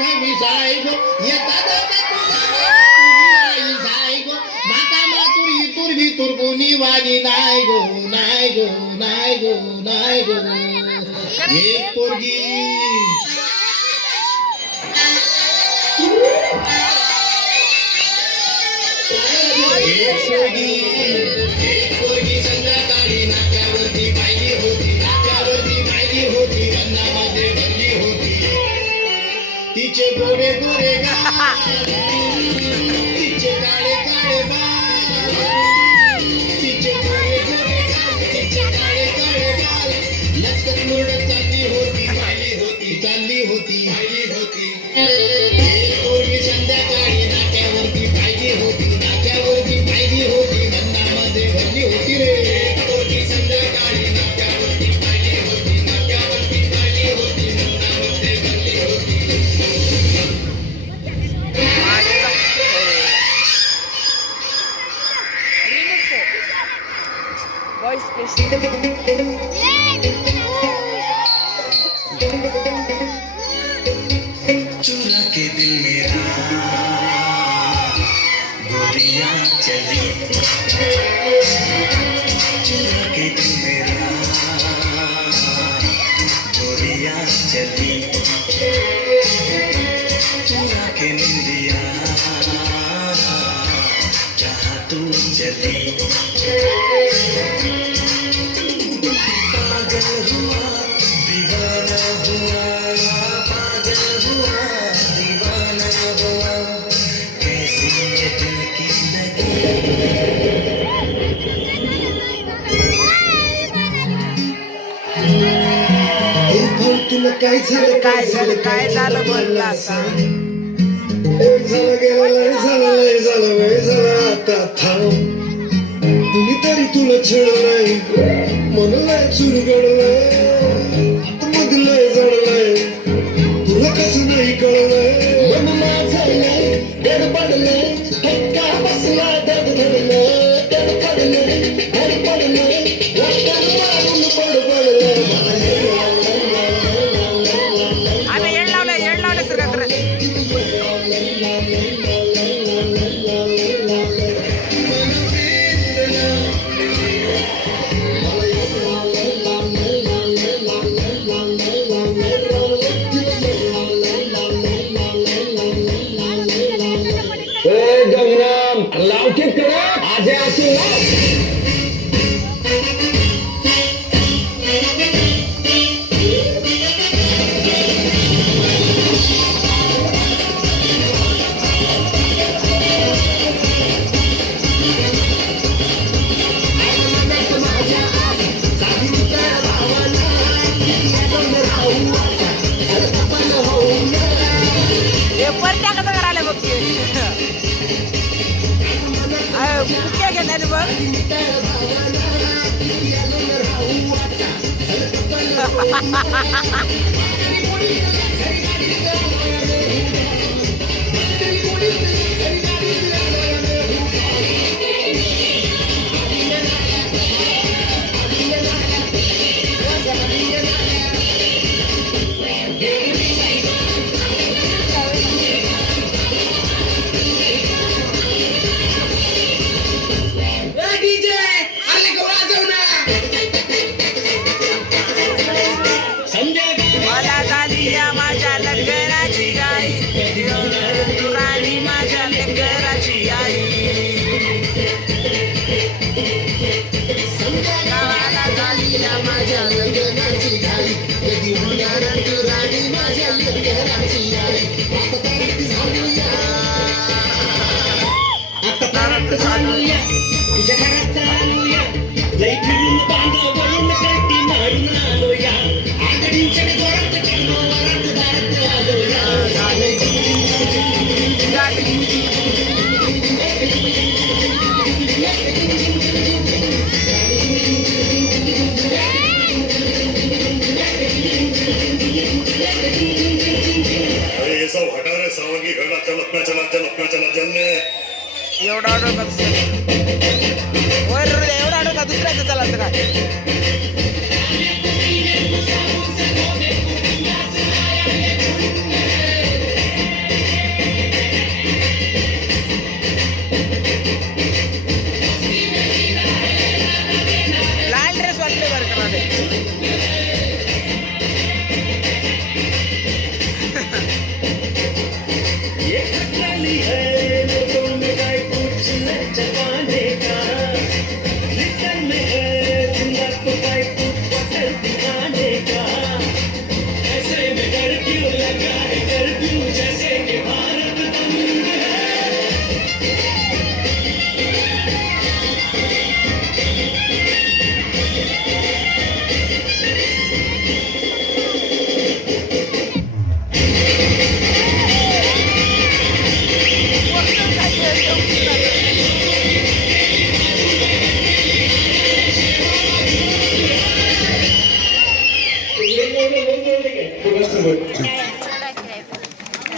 खविसाय गो येता माता मातुरी तुरभी तुरबुनी वाली नाय गो नाय गो नाय गो नाय गो एक पोरगी एक पोरगी संध्याकाळी नाक्यावरती पाहिली होती अन्नामध्ये भरली होती तिचे गोरे गोरे गाल तिचे काळे काळे बाल तिचे गोरे गोरे गाल तिचे काळे काळे बाल लचकत मुरडत चालली होती एक पोरगी संध्याकाळी नाक्यावरती पाहिली होती अन्नामध्ये भरली होती रे एक पोरगी संध्याकाळी नाक्यावरती पाहिली होती अन्नामध्ये भरली होती चुरा के दिल मेरा गोरियां चली चुरा के दिल मेरा गोरियां चली चुरा के निंदिया जहाँ तू चली पागल हुआ दीवाना हुआ तुला काय झालं बोलला झालं आता थांब कुणीतरी तुला छळलंय मनलंय चुरगळलंय आतमधलंय जळलंय तुला कसं नाही कळलंय मन माझलंय गडबडलंय धक्का बसला धडधडलंय धडधडलंय धडपडलंय वाटण मारून बडबडलंय लावटीत करा आज असेल ना एवढा ऑर्डर का दुसऱ्याचं एवढा ऑर्डर का दुसऱ्याचं चालायचं काय